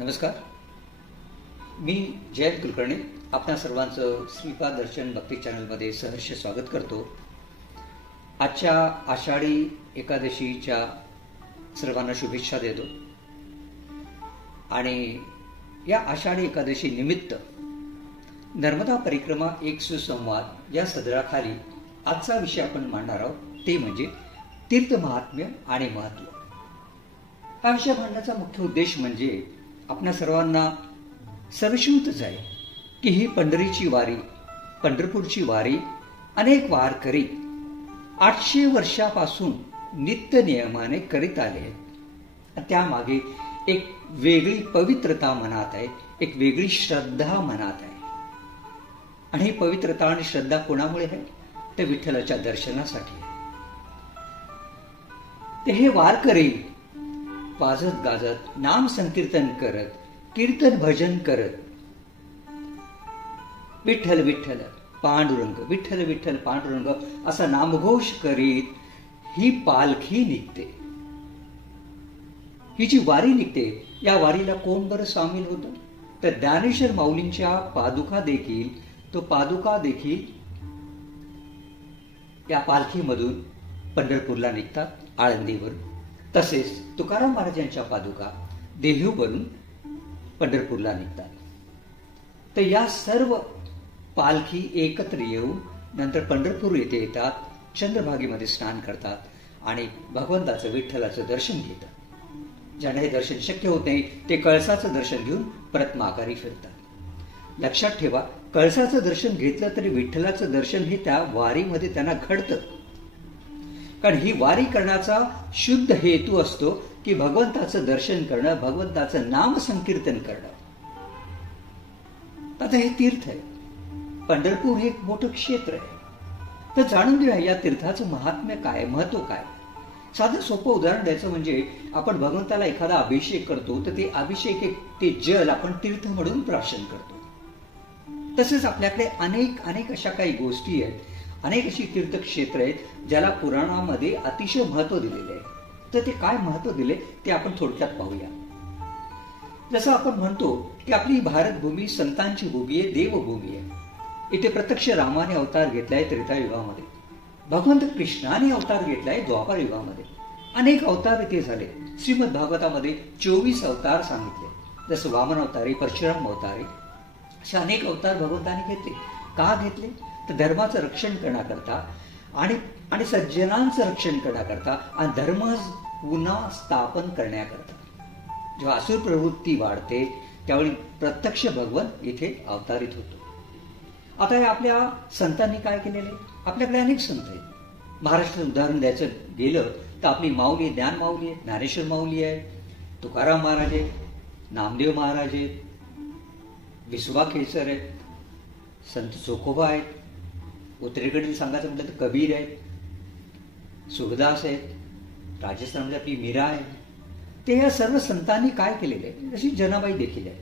नमस्कार, मी जयंत कुलकर्णी आपणा सर्वांचं श्रीपाद दर्शन भक्ती चॅनलमध्ये सहर्ष स्वागत करतो. आजच्या आषाढी एकादशीच्या सर्वांना शुभेच्छा देतो. आणि या आषाढी एकादशी निमित्त नर्मदा परिक्रमा एक सुसंवाद या सदराखाली आजचा विषय आपण मांडणार आहोत. ते म्हणजे तीर्थ महात्म्य आणि महत्त्व. हा विषय मांडण्याचा मुख्य उद्देश म्हणजे आपल्या सर्वांना सर्वश्रुतच आहे की ही पंढरीची वारी, पंढरपूरची वारी अनेक वारकरी 800 वर्षापासून नित्य नियमाने करीत आले आहेत. त्यामागे एक वेगळी पवित्रता मनात आहे, एक वेगळी श्रद्धा मनात आहे. आणि ही पवित्रता आणि श्रद्धा कोणामुळे आहे? ते विठ्ठलाच्या दर्शनासाठी आहे. ते हे वारकरी वाजत गाजत नाम संकीर्तन करत, कीर्तन भजन करत, विठ्ठल विठ्ठल पांडुरंग, विठ्ठल विठ्ठल पांडुरंग असा नामघोष करीत ही पालखी निघते, ही जी वारी निघते. या वारीला कोण बरं सामील होतं? तर ज्ञानेश्वर माऊलींच्या पादुका देखील या पालखीमधून पंढरपूरला निघतात आळंदीवर. तसेच तुकाराम महाराजांच्या पादुका देहूवरून पंढरपूरला निघतात. तर या सर्व पालखी एकत्र येऊन नंतर पंढरपूर येथे येतात, चंद्रभागेमध्ये स्नान करतात आणि भगवंताचं विठ्ठलाचं दर्शन घेतात. ज्यांना हे दर्शन शक्य होत नाही ते कळसाचं दर्शन घेऊन परत माघारी फिरतात. लक्षात ठेवा, कळसाचं दर्शन घेतलं तरी विठ्ठलाचं दर्शन हे त्या वारीमध्ये त्यांना घडतं. कारण ही वारी करण्याचा शुद्ध हेतू असतो की भगवंताचं दर्शन करणं, भगवंताचं नाम संकीर्तन करणं. आता हे तीर्थ आहे, पंढरपूर हे एक मोठं क्षेत्र आहे. तर जाणून घेऊया या तीर्थाचं महात्म्य काय, महत्व काय. साधं सोपं उदाहरण द्यायचं म्हणजे आपण भगवंताला एखादा अभिषेक करतो तर ते अभिषेक ते जल आपण तीर्थ म्हणून प्राशन करतो. तसेच आपल्याकडे अनेक अशा काही गोष्टी आहेत, अनेक अशी तीर्थक्षेत्र आहेत ज्याला पुराणामध्ये अतिशय महत्व दिलेले आहे. तर ते काय महत्व दिले ते आपण थोडक्यात पाहूया. जसं आपण म्हणतो की आपली भारतभूमी संतांची भूमी आहे, देवभूमी आहे. इथे प्रत्यक्ष रामाने अवतार घेतलाय त्रेतायुगामध्ये, भगवंत कृष्णाने अवतार घेतलाय द्वापर युगामध्ये. अनेक अवतार इथे झाले. श्रीमद भागवतामध्ये 24 अवतार सांगितले. जसं वामन अवतारी, परशुराम अवतारी, असे अनेक अवतार भगवंताने घेतले. का घेतले? तर धर्माचं रक्षण करण्याकरता आणि सज्जनांचं रक्षण करण्याकरता आणि धर्म पुन्हा स्थापन करण्याकरता. जेव्हा असुर प्रवृत्ती वाढते त्यावेळी प्रत्यक्ष भगवान इथे अवतारित होतो. आता हे आपल्या संतांनी काय केलेले? आपल्याकडे अनेक संत आहेत. महाराष्ट्रात उदाहरण द्यायचं गेलं तर आपली माऊली, ज्ञान माऊली आहे, ज्ञानेश्वर माऊली आहे, तुकाराम महाराज आहेत, नामदेव महाराज आहेत, विसोबा खेचर आहेत, संत चोखोबा आहेत, उत्तरेकडील सांगायचं म्हटलं तर कबीर आहेत, सुरदास आहेत, राजस्थानमध्ये आपली मीरा आहे. ते या सर्व संतांनी काय केलेले आहे? जशी जनाबाई देखील आहे.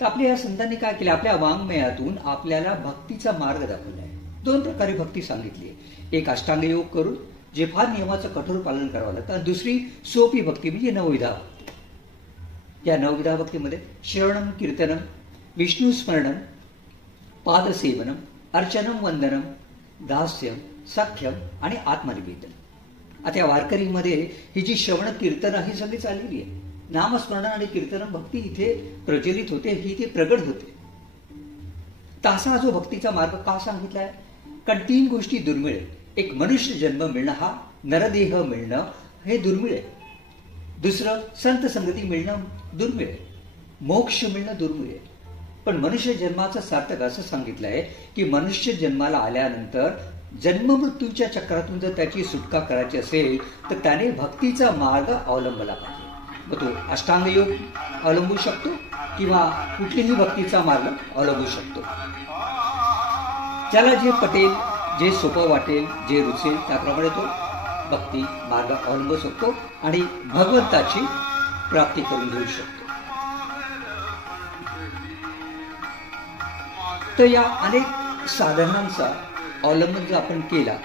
तर आपल्या या संतांनी काय केले? आपल्या वाङ्मयातून आपल्याला भक्तीचा मार्ग दाखवला आहे. 2 प्रकारे भक्ती सांगितली आहे. एक अष्टांग योग करून जे फार नियमाचं कठोर पालन करावं लागतं, आणि दुसरी सोपी भक्ती म्हणजे नवविधा भक्ती. या नवविधा भक्तीमध्ये श्रवणम, कीर्तनम, विष्णू स्मरणम, पादसेवनम, अर्चनम, वंदनम, दास्यम, सख्यम आणि आत्मनिवेदन. आता या वारकरीमध्ये ही जी श्रवण कीर्तन ही सगळी चाललेली आहे. नामस्मरण आणि कीर्तन भक्ती इथे प्रचलित होते, ही इथे प्रगट होते. तसा जो भक्तीचा मार्ग का सांगितलाय? कारण 3 गोष्टी दुर्मिळ आहे. एक, मनुष्य जन्म मिळणं, हा नरदेह मिळणं हे दुर्मिळ आहे. दुसरं, संत संगती मिळणं दुर्मिळ आहे. मोक्ष मिळणं दुर्मिळ आहे. पण मनुष्य जन्माचं सार्थक असं सांगितलंय की मनुष्य जन्माला आल्यानंतर जन्ममृत्यूच्या चक्रातून जर त्याची सुटका करायची असेल तर त्याने भक्तीचा मार्ग अवलंबला पाहिजे. मग तो अष्टांग योग अवलंबू शकतो किंवा कुठलीही भक्तीचा मार्ग अवलंबू शकतो. ज्याला जे पटेल, जे सोपं वाटेल, जे रुचेल त्याप्रमाणे तो भक्ती मार्ग अवलंबू शकतो आणि भगवंताची प्राप्ती करून घेऊ शकतो. तर या अनेक साधनांचा अवलंबन जर आपण केला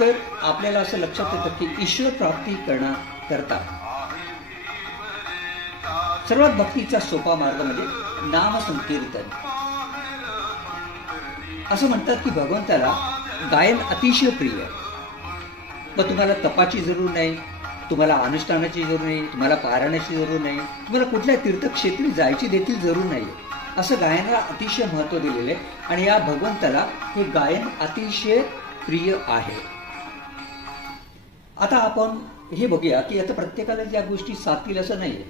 तर आपल्याला असं लक्षात येतं की ईश्वर प्राप्ती करण्याकरता सर्वात भक्तीचा सोपा मार्ग म्हणजे नामसंकीर्तन. असं म्हणतात की भगवंताला गायन अतिशय प्रिय आहे. मग तुम्हाला तपाची जरूर नाही, तुम्हाला अनुष्ठानाची जरूर नाही, तुम्हाला पारायणाची जरूर नाही, तुम्हाला कुठल्या तीर्थक्षेत्री जायची देखील जरूर नाही. असं गायनाला अतिशय महत्त्व दिलेलं आहे आणि या भगवंताला हे गायन अतिशय प्रिय आहे. आता आपण हे बघूया की आता प्रत्येकाला या गोष्टी साधतील असं नाहीये.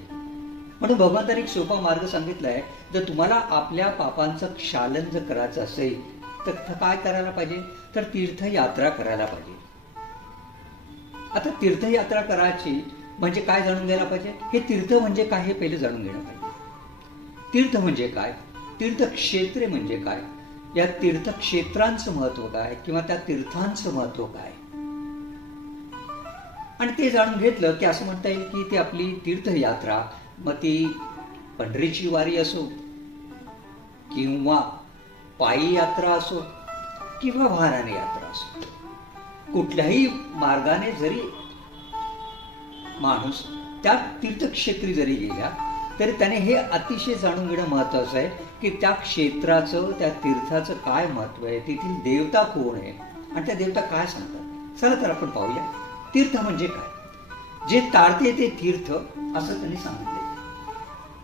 म्हणून भगवंताने एक सोपा मार्ग सांगितलाय. जर तुम्हाला आपल्या पापांचं क्षालन जर करायचं असेल तर काय करायला पाहिजे, तर तीर्थयात्रा करायला पाहिजे. आता तीर्थयात्रा करायची म्हणजे काय जाणून घ्यायला पाहिजे, हे तीर्थ म्हणजे काय हे पहिले जाणून घेणं पाहिजे. तीर्थ म्हणजे काय, तीर्थक्षेत्रे म्हणजे काय, या तीर्थक्षेत्रांचं महत्व काय किंवा त्या तीर्थांचं महत्व काय, आणि ते जाणून घेतलं की असं म्हणता येईल की ती आपली तीर्थयात्रा, मग ती पंढरीची वारी असो किंवा पायी यात्रा असो किंवा वाहनाने यात्रा असो, कुठल्याही मार्गाने जरी माणूस त्या तीर्थक्षेत्री जरी गेला तरी त्याने हे अतिशय जाणून घेणं महत्वाचं आहे की त्या क्षेत्राचं, त्या तीर्थाचं काय महत्व आहे, तेथील देवता कोण आहे आणि त्या देवता काय सांगतात. चला तर आपण पाहूया तीर्थ म्हणजे काय. जे तारते ते तीर्थ असं त्यांनी सांगितले.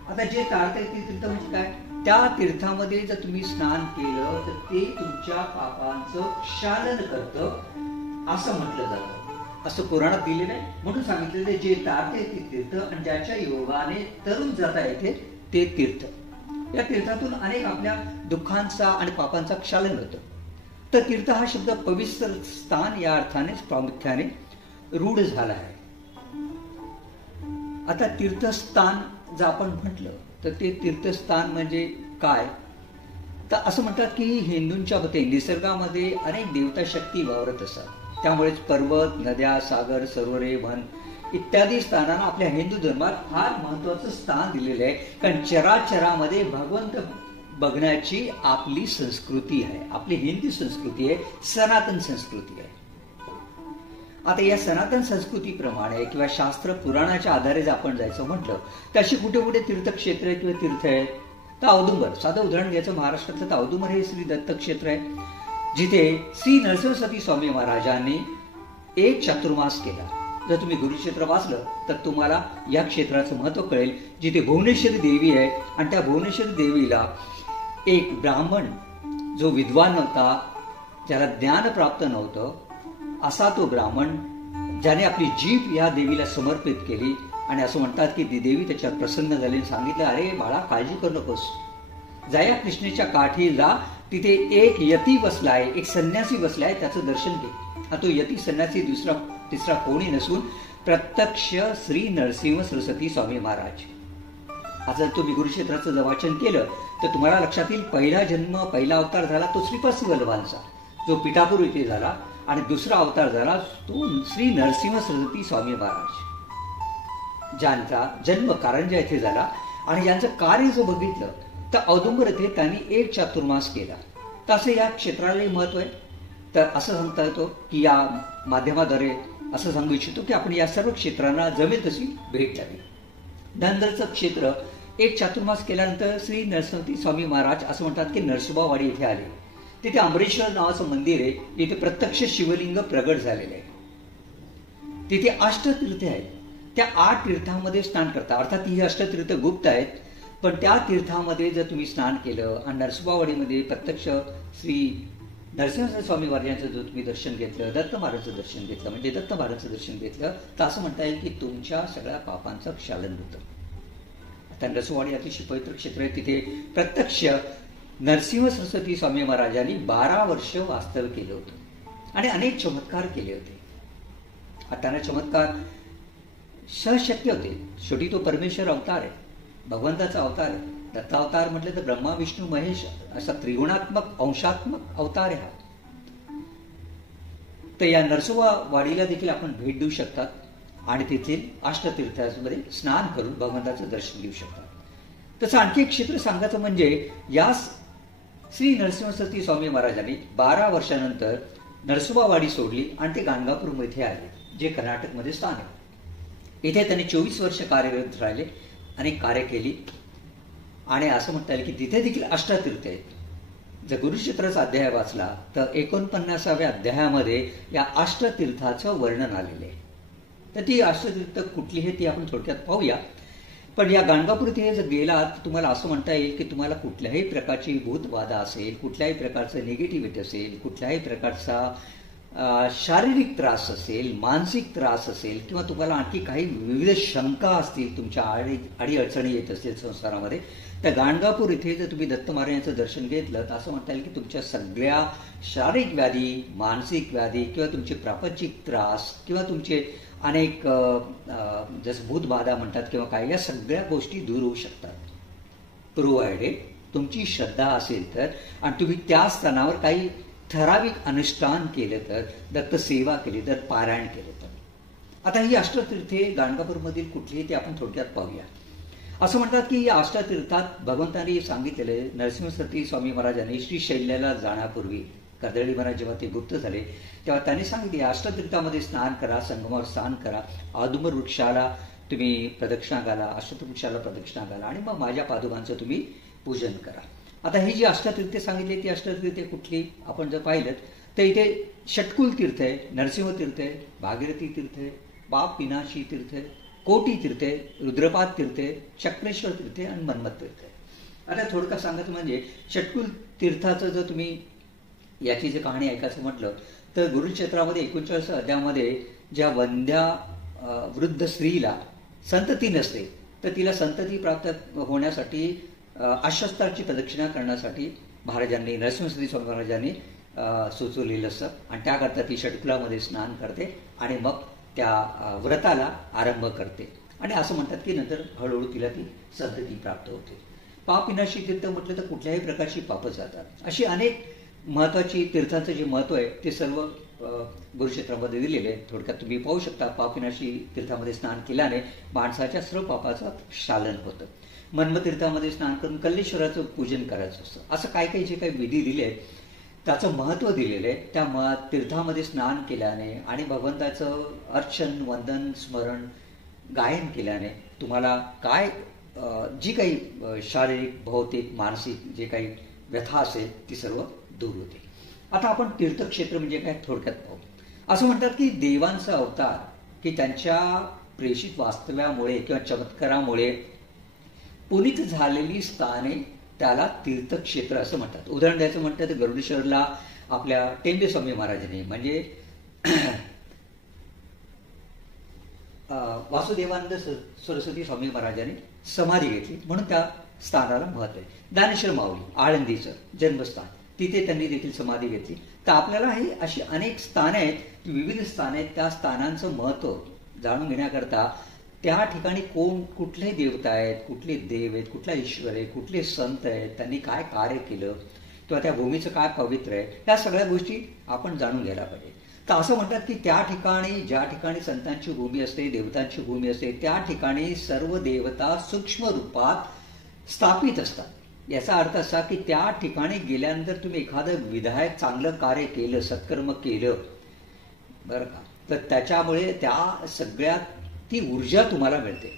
आता जे तारते ते तीर्थ म्हणजे काय, त्या तीर्थामध्ये जर तुम्ही स्नान केलं तर ते तुमच्या पापांचं क्षालन करतं असं म्हटलं जातं. असं पुराणात दिलेलं आहे. म्हणून सांगितलेलं जे तारते ते तीर्थ आणि ज्याच्या योगाने तरुण जाता येते ते तीर्थ. या तीर्थातून अनेक आपल्या दुःखांचा आणि पापांचा क्षालन होतं. तर तीर्थ हा शब्द पवित्र स्थान या अर्थाने प्रामुख्याने रूढ झाला आहे. आता तीर्थस्थान जर आपण म्हटलं तर ते तीर्थस्थान म्हणजे काय, तर असं म्हणतात की हिंदूंच्या मते निसर्गामध्ये अनेक देवता शक्ती वावरत असतात. त्यामुळेच पर्वत, नद्या, सागर, सरोवरे, वन इत्यादी स्थानांना आपल्या हिंदू धर्मात फार महत्वाचं स्थान दिलेलं आहे. कारण चराचरामध्ये भगवंत बघण्याची आपली संस्कृती आहे, आपली हिंदू संस्कृती आहे, सनातन संस्कृती आहे. आता या सनातन संस्कृतीप्रमाणे किंवा शास्त्र पुराणाच्या आधारे जर आपण जायचं म्हटलं तर अशी कुठे कुठे तीर्थक्षेत्र किंवा तीर्थ आहेत. तर औदुंबर, साधं उदाहरण घ्यायचं महाराष्ट्रातलं तर औदुंबर हे श्री दत्त क्षेत्र आहे, जिथे श्री नरसिंह स्वामी महाराजांनी एक चातुर्मास केला. जर तुम्ही गुरुक्षेत्र वाचलं तर तुम्हाला या क्षेत्राचं महत्व कळेल. जिथे भुवनेश्वरी देवी आहे आणि त्या भुवनेश्वरी देवीला एक ब्राह्मण जो विद्वान नव्हता, ज्याला ज्ञान प्राप्त नव्हतं, असा तो ब्राह्मण ज्याने आपली जीभ या देवीला समर्पित केली आणि असं म्हणतात की ती देवी त्याच्यावर प्रसन्न झाली आणि सांगितलं, अरे बाळा काळजी करू नकोस, जया कृष्णेच्या काठी जा, तिथे एक यती बसलाय, एक संन्यासी बसलाय, त्याचं दर्शन घे. तो यती संन्यासी दुसरा तिसरा कोणी नसून प्रत्यक्ष श्री नरसिंह सरस्वती स्वामी महाराज. आता जर तुम्ही गुरुक्षेत्राचं जर वाचन केलं तर तुम्हाला लक्षात येईल पहिला जन्म, पहिला अवतार झाला तो श्रीपाद वल्लभांचा, जो पिठापूर येथे झाला, आणि दुसरा अवतार झाला तो श्री नरसिंह सरस्वती स्वामी महाराज, ज्यांचा जन्म कारंजा येथे झाला. आणि यांचं कार्य जर बघितलं तर औदुंबर येथे त्यांनी एक चातुर्मास केला. तर असं या क्षेत्रालाही महत्व आहे. तर असं सांगता येतो की या माध्यमाद्वारे असं सांगू इच्छितो की आपण या सर्व क्षेत्रांना जमेल तशी भेट द्यावी. धनगरचं क्षेत्र एक चातुर्मास केल्यानंतर श्री नरसिंह स्वामी महाराज असं म्हणतात की नरसोबावाडी येथे आले. तिथे अमरेश्वर नावाचं मंदिर आहे, जिथे प्रत्यक्ष शिवलिंग प्रगट झालेले आहे. तिथे अष्टतीर्थे आहेत. त्या 8 तीर्थांमध्ये स्नान करता. अर्थात ही अष्टतीर्थ गुप्त आहेत, पण त्या तीर्थामध्ये जर तुम्ही स्नान केलं आणि नरसोबावाडीमध्ये प्रत्यक्ष श्री नरसिंह स्वामी महाराजांचं जर तुम्ही दर्शन घेतलं, दत्त महाराजांचं दर्शन घेतलं, म्हणजे दत्त महाराजांचं दर्शन घेतलं, तर असं म्हणता येईल की तुमच्या सगळ्या पापांचं क्षालन होतं. आता नरसोबावाडी अतिशय पवित्र क्षेत्र आहे. तिथे प्रत्यक्ष नरसिंह सरस्वती स्वामी महाराजांनी 12 वर्ष वास्तव्य केलं होतं आणि अनेक चमत्कार केले होते. त्यांना चमत्कार सहज शक्य होते. शेवटी तो परमेश्वर अवतार आहे, भगवंताचा अवतार आहे. दत्तावतार म्हटलं तर ब्रह्मा विष्णू महेश असा त्रिगुणात्मक अंशात्मक अवतार आहे हा. तर या नरसोबावाडीला देखील आपण भेट देऊ शकतात आणि तेथील अष्टतीर्थांमध्ये स्नान करून भगवंताचं दर्शन घेऊ शकतात. तसं आणखी एक क्षेत्र सांगायचं म्हणजे या श्री नरसिंह सरस्वती स्वामी महाराजांनी 12 वर्षानंतर नरसोबावाडी सोडली आणि ते गाणगापूर मध्ये आले, जे कर्नाटकमध्ये स्थान आहे. इथे त्यांनी 24 वर्ष कार्यरत राहिले. अनेक कार्य केली आणि असं म्हणता येईल की तिथे देखील अष्टतीर्थ आहेत. जर गुरुक्षेत्राचा अध्याय वाचला तर 49व्या अध्यायामध्ये या अष्टतीर्थाचं वर्णन आलेलं आहे. तर ती अष्टतीर्थ कुठली आहे ती आपण थोडक्यात पाहूया. पण या गाणगापूर इथे जर गेलात तर तुम्हाला असं म्हणता येईल की तुम्हाला कुठल्याही प्रकारची भूतबाधा असेल, कुठल्याही प्रकारचं निगेटिव्हिटी असेल, कुठल्याही प्रकारचा शारीरिक त्रास असेल, मानसिक त्रास असेल किंवा तुम्हाला आणखी काही विविध शंका असतील, तुमच्या अडीअडचणी येत असतील संसारामध्ये, तर गाणगापूर इथे जर तुम्ही दत्त महाराजांचं दर्शन घेतलं तर असं म्हणता येईल की तुमच्या सगळ्या शारीरिक व्याधी, मानसिक व्याधी किंवा तुमचे प्रापंचिक त्रास किंवा तुमचे अनेक जसं भूतबाधा म्हणतात किंवा काय, या सगळ्या गोष्टी दूर होऊ शकतात, प्रोव्हायडेड तुमची श्रद्धा असेल तर आणि तुम्ही त्या स्थानावर काही ठराविक अनुष्ठान केलं तर, दत्त सेवा केली तर, पारायण केलं तर. आता ही अष्टतीर्थे गाणगापूरमधील कुठलीही ते आपण थोडक्यात पाहूया. असं म्हणतात की या अष्टतीर्थात भगवंतांनी सांगितलेले, नरसिंहसती स्वामी महाराजांनी श्रीशैल्याला जाण्यापूर्वी कर्दळी महाराज जेव्हा ते गुप्त झाले तेव्हा त्यांनी सांगितले अष्टतीर्थामध्ये स्नान करा, संगमावर स्नान करा, औदुंबर वृक्षाला तुम्ही प्रदक्षिणा घाला, अष्टत वृक्षाला प्रदक्षिणा घाला आणि मग माझ्या पादुकांचं तुम्ही पूजन करा. आता ही जी अष्टतीर्थे सांगितली ती अष्टतीर्थे कुठली आपण जर पाहिलं तर इथे षटकुल तीर्थ आहे, नरसिंह तीर्थ आहे, भागीरथी तीर्थ आहे, पाप विनाशी तीर्थ आहे, कोटी तीर्थ आहे, रुद्रपाद तीर्थ आहे, चक्रेश्वर तीर्थ आहे आणि मन्मथ तीर्थ आहे. आता थोडक्यात सांगायचं म्हणजे षटकुल तीर्थाचं जर तुम्ही याची जर कहाणी ऐकायचं म्हटलं तर गुरुक्षेत्रामध्ये 39 अध्यायामध्ये ज्या वंध्या वृद्ध स्त्रीला संतती नसते तर तिला संतती प्राप्त होण्यासाठी अश्वत्थाची प्रदक्षिणा करण्यासाठी महाराजांनी, नरसिंहसती स्वामी महाराजांनी सुचवलेलं असतं आणि त्याकरता ती षटकुलामध्ये स्नान करते आणि मग त्या व्रताला आरंभ करते आणि असं म्हणतात की नंतर हळूहळू तिला ती संतती प्राप्त होते. पाप विनाशी तीर्थ म्हटलं तर कुठल्याही प्रकारची पापं जातात. अशी अनेक महत्वाची तीर्थांचं जे महत्व आहे ते सर्व गुरुक्षेत्रामध्ये दिलेले आहे. थोडक्यात तुम्ही पाहू शकता पापविनाशी तीर्थामध्ये स्नान केल्याने माणसाच्या सर्व पापाचं शालन होतं. मन्मथ तीर्थामध्ये स्नान करून कल्लेश्वराचं पूजन करायचं असतं. असं काय काही जे काही विधी दिले आहेत त्याचं महत्त्व दिलेलं आहे. त्या तीर्थामध्ये स्नान केल्याने आणि भगवंताचं अर्चन, वंदन, स्मरण, गायन केल्याने तुम्हाला काय जी काही शारीरिक, भौतिक, मानसिक जे काही व्यथा असेल ती सर्व दूर होते. आता आपण तीर्थक्षेत्र म्हणजे काय थोडक्यात पाहू. असं म्हणतात की देवांचा अवतार की त्यांच्या प्रेषित वास्तव्यामुळे किंवा चमत्कारामुळे पुनीत झालेली स्थाने त्याला तीर्थक्षेत्र असं म्हणतात. उदाहरण द्यायचं म्हटलं तर गरुडेश्वरला आपल्या टेंबे स्वामी महाराजांनी म्हणजे वासुदेवानंद सरस्वती स्वामी महाराजांनी समाधी घेतली म्हणून त्या स्थानाला महत्व आहे. दानेश्वर माऊली आळंदीचं जन्मस्थान, तिथे त्यांनी देखील समाधी घेतली. तर आपल्याला ही अशी अनेक स्थानं आहेत, विविध स्थानं आहेत, त्या स्थानांचं महत्व जाणून घेण्याकरता त्या ठिकाणी कुठले देवता आहेत, कुठले देव आहेत, कुठला ईश्वर आहे, कुठले संत आहेत, त्यांनी काय कार्य केलं किंवा त्या भूमीचं काय पवित्र आहे, या सगळ्या गोष्टी आपण जाणून घ्यायला पाहिजे. तर असं म्हणतात की त्या ठिकाणी ज्या ठिकाणी संतांची भूमी असते, देवतांची भूमी असते, त्या ठिकाणी सर्व देवता सूक्ष्म रूपात स्थापित असतात. याचा अर्थ असा की त्या ठिकाणी गेल्यानंतर तुम्ही एखादं विधायक चांगलं कार्य केलं, सत्कर्म केलं बरं का, तर त्याच्यामुळे त्या सगळ्यात ती ऊर्जा तुम्हाला मिळते.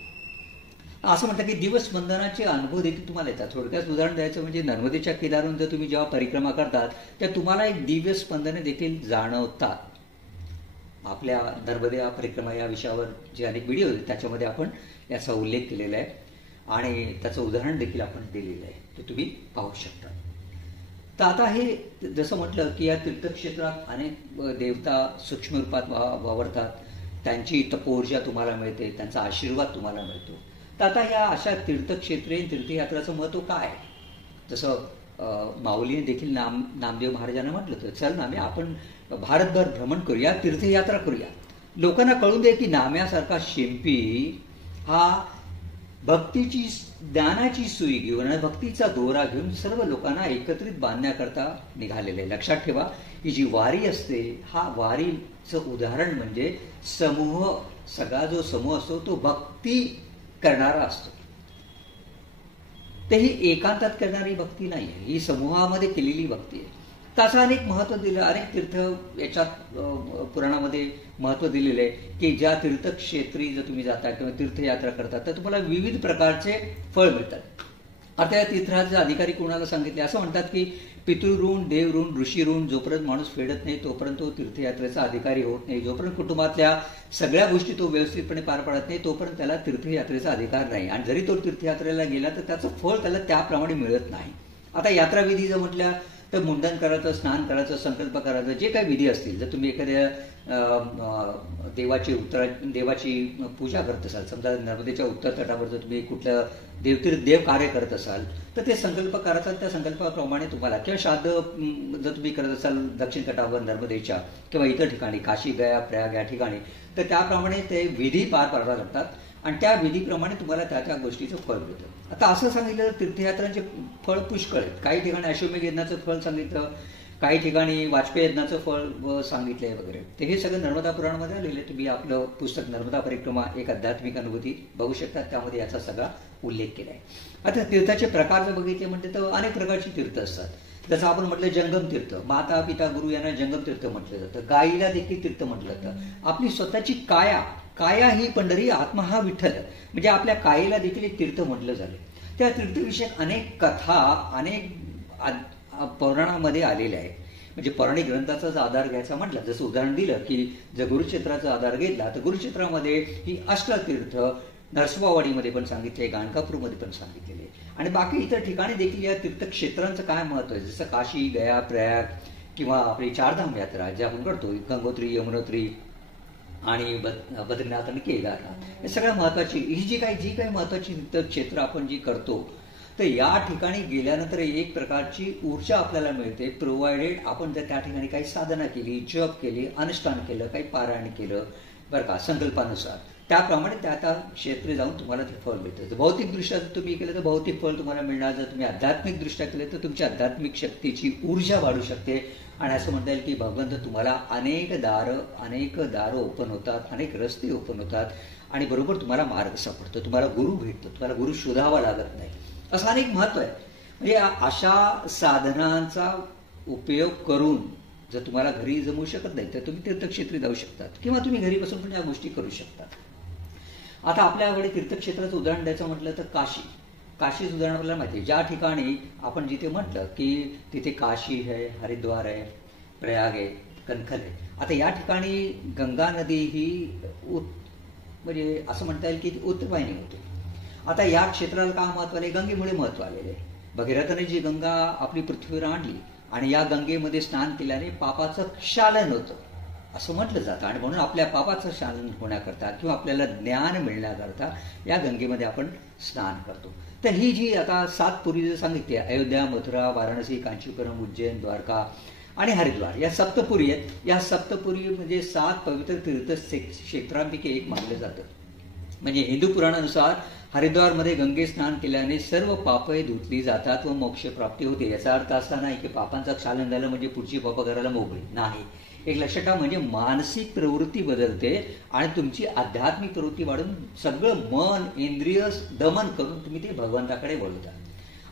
असं म्हणतात की दिवसबंधनाचे अनुभव देखील तुम्हाला येतात. थोडक्यात उदाहरण द्यायचं म्हणजे नर्मदेच्या किनाऱ्यावरून जर तुम्ही जेव्हा परिक्रमा करतात तर तुम्हाला एक दिव्य स्पंदने देखील जाणवतात. आपल्या नर्मदे परिक्रमा या विषयावर जे अनेक व्हिडिओ आहेत त्याच्यामध्ये आपण याचा उल्लेख केलेला आहे आणि त्याचं उदाहरण देखील आपण दिलेलं आहे, ते तुम्ही पाहू शकता. तर आता हे जसं म्हटलं की या तीर्थक्षेत्रात अनेक देवता सूक्ष्म रूपात वावरतात, त्यांची तपोऊर्जा तुम्हाला मिळते, त्यांचा आशीर्वाद तुम्हाला मिळतो. तर आता या अशा तीर्थक्षेत्रे तीर्थयात्राचं महत्व काय आहे? जसं माऊलीने देखील नामदेव महाराजांना म्हटलं होतं, चल नामे आपण भारतभर भ्रमण करूया, तीर्थयात्रा करूया, लोकांना कळून दे की नाम्यासारखा शिंपी हा भक्तीची ज्ञानाची सुई घेऊन आणि भक्तीचा दोरा घेऊन सर्व लोकांना एकत्रित बांधण्याकरता निघालेले. लक्षात ठेवा ही जी वारी असते, हा वारीचं उदाहरण म्हणजे समूह, सगळा जो समूह असतो तो भक्ती करणारा असतो. ते ही एकांतात करणारी भक्ती नाही आहे, ही समूहामध्ये केलेली भक्ती आहे. तर असं अनेक महत्त्व दिलं, अनेक तीर्थ याच्यात पुराणामध्ये महत्त्व दिलेलं आहे की ज्या तीर्थक्षेत्री जर तुम्ही जाता किंवा तीर्थयात्रा करता तर तुम्हाला विविध प्रकारचे फळ मिळतात. आता या तीर्थाचे अधिकारी कोणाला सांगितले? असं म्हणतात की पितृऋण, देवऋण, ऋषीऋण जोपर्यंत माणूस फेडत नाही तोपर्यंत तो तीर्थयात्रेचा अधिकारी होत नाही. जोपर्यंत कुटुंबातल्या सगळ्या गोष्टी तो व्यवस्थितपणे पार पाडत नाही तोपर्यंत त्याला तीर्थयात्रेचा अधिकार नाही. आणि जरी तो तीर्थयात्रेला गेला तर त्याचं फळ त्याला त्याप्रमाणे मिळत नाही. आता यात्राविधी जर म्हटल्या तर मुंडन करायचं, स्नान करायचं, संकल्प करायचं, जे काही विधी असतील, जर तुम्ही एखाद्या देवाची पूजा करत असाल, समजा नर्मदेच्या उत्तर तटावर जर तुम्ही कुठलं देव कार्य करत असाल तर ते संकल्प करायचा. त्या संकल्पाप्रमाणे तुम्हाला किंवा श्राद्ध जर तुम्ही करत असाल दक्षिण तटावर नर्मदेच्या किंवा इतर ठिकाणी काशी, गया, प्रयाग या ठिकाणी, तर त्याप्रमाणे ते विधी पार पाडावे लागतात आणि त्या विधीप्रमाणे तुम्हाला त्या गोष्टीचं फळ मिळतं. आता असं सांगितलं तर तीर्थयात्रांचे फळ पुष्कळ आहेत. काही ठिकाणी अश्वमेध यज्ञाचं फळ सांगितलं, काही ठिकाणी वाजपेयी यज्ञाचं फळ सांगितलंय वगैरे. तर हे सगळं नर्मदा पुराणामध्ये आलेलं आहे. तुम्ही आपलं पुस्तक नर्मदा परिक्रमा एक आध्यात्मिक अनुभूती बघू शकता, त्यामध्ये याचा सगळा उल्लेख केला आहे. आता तीर्थाचे प्रकार जर बघितले म्हणते तर अनेक प्रकारची तीर्थ असतात. जसं आपण म्हटलं जंगम तीर्थ, माता पिता गुरु यांना जंगम तीर्थ म्हटलं जातं. गायीला देखील तीर्थ म्हटलं जातं. आपली स्वतःची काया ही पंढरी, आत्मा हा विठ्ठल, म्हणजे आपल्या कायेला देखील एक तीर्थ म्हटलं झालं. त्या तीर्थविषयक अनेक कथा अनेक पौराणामध्ये आलेल्या आहेत. म्हणजे पौराणिक ग्रंथाचा जर आधार घ्यायचा म्हटलं, जसं उदाहरण दिलं की जर गुरुक्षेत्राचा आधार घेतला तर गुरुक्षेत्रामध्ये ही अष्टतीर्थ नरसोबावाडीमध्ये पण सांगितले, गाणगापूरमध्ये पण सांगितलेले, आणि बाकी इतर ठिकाणी देखील या तीर्थक्षेत्रांचं काय महत्व आहे. जसं काशी, गया, प्रयाग किंवा आपली चारधाम यात्रा जे आपण करतो, गंगोत्री, यमुनोत्री आणि बद्रीनाथ आणि केदारनाथ, हे सगळ्या महत्वाची ही जी काही महत्वाची तीर्थक्षेत्र आपण जी करतो, तर या ठिकाणी गेल्यानंतर एक प्रकारची ऊर्जा आपल्याला मिळते, प्रोव्हाइडेड आपण जर त्या ठिकाणी काही साधना केली, जप केली, अनुष्ठान केलं, काही पारायण केलं बरं का संकल्पानुसार, त्याप्रमाणे त्या क्षेत्री जाऊन तुम्हाला ते फळ मिळतं. भौतिकदृष्ट्या जर तुम्ही केलं तर भौतिक फळ तुम्हाला मिळणार. जर तुम्ही आध्यात्मिकदृष्ट्या केलं तर तुमची आध्यात्मिक शक्तीची ऊर्जा वाढू शकते. आणि असं म्हणता येईल की भगवंत तुम्हाला अनेक दारं ओपन होतात, अनेक रस्ते ओपन होतात आणि बरोबर तुम्हाला मार्ग सापडतो, तुम्हाला गुरु भेटतो, तुम्हाला गुरु शोधावा लागत नाही. असं अनेक महत्व आहे. म्हणजे अशा साधनांचा उपयोग करून जर तुम्हाला घरी जमू शकत नाही तर तुम्ही तीर्थक्षेत्री जाऊ शकतात किंवा तुम्ही घरी बसून पण या गोष्टी करू शकतात. आता आपल्याकडे तीर्थक्षेत्राचं उदाहरण द्यायचं म्हटलं तर काशीचं उदाहरण आपल्याला माहिती आहे. ज्या ठिकाणी आपण जिथे म्हटलं की तिथे काशी आहे, हरिद्वार आहे, प्रयाग आहे, कणखल आहे. आता या ठिकाणी गंगा नदी ही म्हणजे असं म्हणता येईल की उत्तरवाहिनी होते. आता या क्षेत्राला का महत्व आले? गंगेमुळे महत्व आलेले आहे. भगीरथाने जी गंगा आपली पृथ्वीवर आणली आणि या गंगेमध्ये स्नान केल्याने पापाचं क्षालन होतं असं म्हटलं जातं, आणि म्हणून आपल्या पापाचं शालन होण्याकरता किंवा आपल्याला ज्ञान मिळण्याकरता या गंगेमध्ये आपण स्नान करतो. तर ही जी आता 7 पुरी जे सांगितली, अयोध्या, मथुरा, वाराणसी, कांचीपुरम, उज्जैन, द्वारका आणि हरिद्वार या सप्तपुरी आहेत. या सप्तपुरी म्हणजे 7 पवित्र तीर्थक्षेत्रांपैकी एक मानलं जातं. म्हणजे हिंदू पुराणानुसार हरिद्वारमध्ये गंगे स्नान केल्याने सर्व पापे धुतली जातात व मोक्ष प्राप्ती होते. याचा अर्थ असा नाही की पापांचं क्षालन झालं म्हणजे पुढची पापं करायला मोकळी नाही. एक लक्षात ठेवा, म्हणजे मानसिक प्रवृत्ती बदलते आणि तुमची आध्यात्मिक प्रवृत्ती वाढून सगळं मन इंद्रिय दमन करून तुम्ही ते भगवंताकडे वळवता.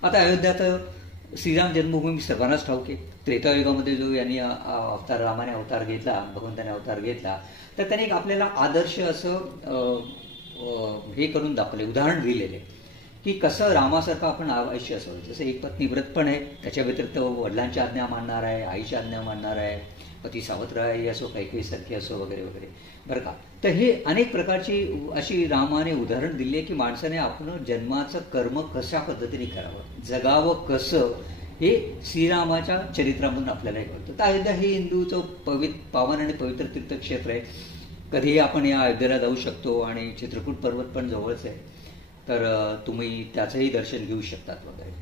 आता अयोध्यात श्रीराम जन्मभूमी सर्वांनाच ठाऊक आहे. त्रेतायुगामध्ये जो यांनी रामाने अवतार घेतला, भगवंताने अवतार घेतला, तर त्याने एक आपल्याला आदर्श असं हे करून दाखवले, उदाहरण दिलेले की कसं रामासारखं आपण आयुष्य असावं. जसं एक पत्नी व्रत पण आहे, त्याच्या व्यतिरिक्त वडिलांची आज्ञा मानणार आहे, आईची आज्ञा मानणार आहे, पती सावत्र असो, काही सारखी असो वगैरे वगैरे बरं का. तर हे अनेक प्रकारची अशी रामाने उदाहरण दिली आहे की माणसाने आपण जन्माचं कर्म कशा पद्धतीने करावं, जगावं कसं, हे श्रीरामाच्या चरित्रामधून आपल्याला कळतं. तर अयोध्या हे हिंदूचं पावन आणि पवित्र तीर्थक्षेत्र आहे. कधीही आपण या अयोध्येला जाऊ शकतो आणि चित्रकूट पर्वत पण जवळच आहे, तर तुम्ही त्याचंही दर्शन घेऊ शकतात वगैरे.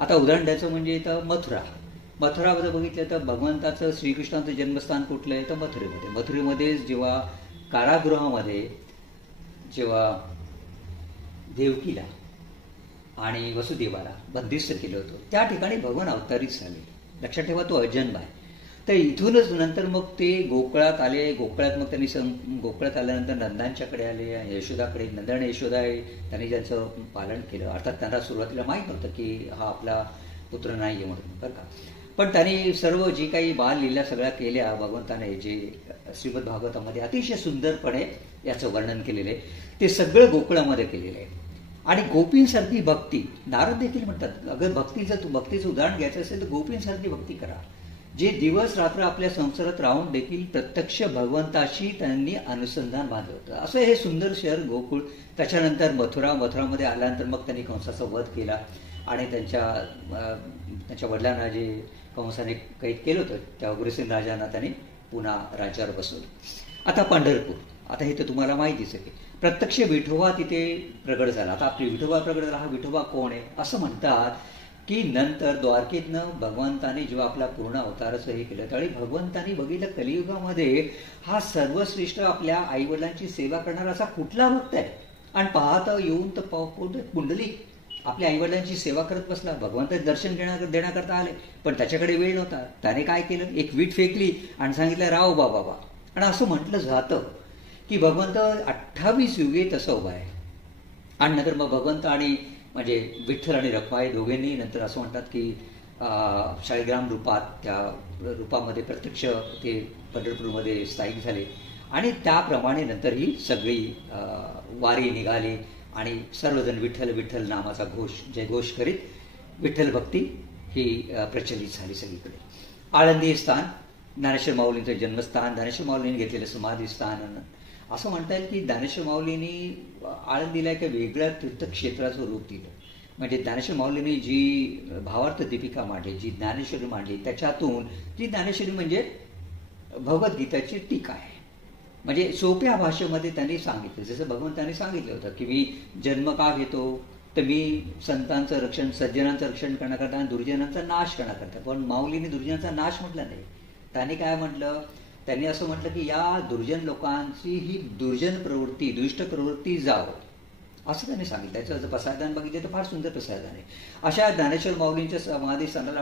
आता उदाहरण द्यायचं म्हणजे इथं मथुरा जर बघितलं तर भगवंताचं श्रीकृष्णाचं जन्मस्थान कुठलं आहे तर मथुरेमध्ये जेव्हा कारागृहामध्ये जेव्हा देवकीला आणि वसुदेवाला बंदिस्त केलं होतं त्या ठिकाणी भगवान अवतारीच झाले. लक्षात ठेवा, तो अजन्म आहे. तर इथूनच नंतर मग ते गोकुळात आले. गोकुळात मग त्यांनी गोकुळात आल्यानंतर नंदांच्याकडे आले, यशोदाकडे. नंद आणि यशोदा त्यांनी ज्यांचं पालन केलं. अर्थात त्यांना सुरुवातीला माहीत नव्हतं की हा आपला पुत्र नाही आहे म्हणून बरं का. पण त्याने सर्व जी काही बाललीला सगळ्या केल्या भगवंताने, जे श्रीमद भागवतामध्ये अतिशय सुंदरपणे याचं वर्णन केलेलं आहे, ते सगळं गोकुळामध्ये केलेलं आहे. आणि गोपींसारखी भक्ती, नारद देखील म्हणतात, अगर भक्तीचं उदाहरण घ्यायचं असेल तर गोपींसारखी भक्ती करा, जे दिवस रात्र आपल्या संसारात राहून देखील प्रत्यक्ष भगवंताशी त्यांनी अनुसंधान बांधलं होतं. असं हे सुंदर शहर गोकुळ. त्याच्यानंतर मथुरामध्ये आल्यानंतर मग त्यांनी कंसाचा वध केला आणि त्यांच्या वडिलांना जे कंसाने कैद केलं होतं त्या उग्रसेन राजांना त्यांनी पुन्हा राज्यावर बसवलं. आता पंढरपूर, आता हे तर तुम्हाला माहितीच आहे, प्रत्यक्ष विठोबा तिथे प्रगट झाला. आता आपली विठोबा प्रगट झाला, हा विठोबा कोण आहे असं म्हणतात की नंतर द्वारकेतनं भगवंताने जेव्हा आपला पूर्ण अवताराचं हे केलं त्यावेळी भगवंतानी बघितलं कलियुगामध्ये हा सर्वश्रेष्ठ आपल्या आईवडिलांची सेवा करणारा असा कुठला भक्त आहे. आणि पाहता येऊन तर पुंडलिक आपल्या आईवडिलांची सेवा करत बसला. भगवंताचे दर्शन देण्याकरता आले, पण त्याच्याकडे वेळ नव्हता. त्याने काय केलं, एक वीट फेकली आणि सांगितलं राव बाबा. आणि असं म्हटलं जातं की भगवंत 28 युगे तसं उभा आहे. आणि नंतर मग भगवंत आणि म्हणजे विठ्ठल आणि रखमाई दोघांनी नंतर असं म्हणतात की शाळीग्राम रूपात, त्या रूपामध्ये प्रत्यक्ष ते पंढरपूरमध्ये स्थायिक झाले. आणि त्याप्रमाणे नंतर ही सगळी वारी निघाली आणि सर्वजण विठ्ठल विठ्ठल नामाचा जयघोष करीत विठ्ठल भक्ती ही प्रचलित झाली सगळीकडे. आळंदी स्थान ज्ञानेश्वर माऊलींचं जन्मस्थान, ज्ञानेश्वर माऊलींनी घेतलेलं समाधीस्थान. असं म्हणता येईल की ज्ञानेश्वर माऊलींनी आळंदीला एका वेगळ्या तीर्थक्षेत्राचं रूप दिलं. म्हणजे ज्ञानेश्वर माऊलींनी जी भावार्थ दीपिका मांडली, जी ज्ञानेश्वरी मांडली, त्याच्यातून जी ज्ञानेश्वरी म्हणजे भगवद्गीताची टीका आहे. म्हणजे सोप्या भाषेमध्ये त्यांनी सांगितलं, जसं भगवंतांनी सांगितलं होतं की मी जन्म का घेतो, तर मी संतांचं रक्षण, सज्जनांचं रक्षण करण्याकरता आणि दुर्जनांचा नाश करण्याकरता. पण माऊलींनी दुर्जनांचा नाश म्हटला नाही. त्यांनी काय म्हटलं, त्यांनी असं म्हटलं की या दुर्जन लोकांची ही दुर्जन प्रवृत्ती, दुष्ट प्रवृत्ती जावं, असं त्यांनी सांगितलं. त्याचं जर प्रसारदान बघितलं तर फार सुंदर प्रसारदान आहे. अशा ज्ञानेश्वर माऊलींच्या समाधी स्थानाला